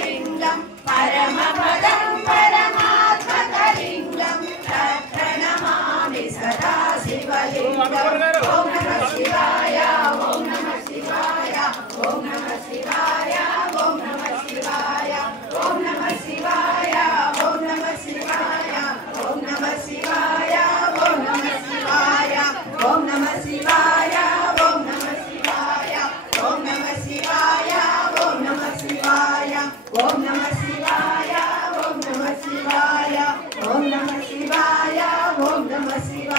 लिंगं परमपदं परमात्मकलिंगं तत्प्रणमामि सदा शिवलिंगं। ओम नमः शिवाय ओम नमः शिवाय ओम नमः शिवाय ओम नमः शिवाय ओम नमः शिवाय ओम नमः शिवाय ओम नमः शिवाय ओम नमः शिवाय ओम नमः शिवाय ओम नमः शिवाय ओम नमः शिवाय ओम नमः शिवाय ओम नमः शिवाय ओम नमः शिवाय ओम नमः शिवाय ओम नमः शिवाय।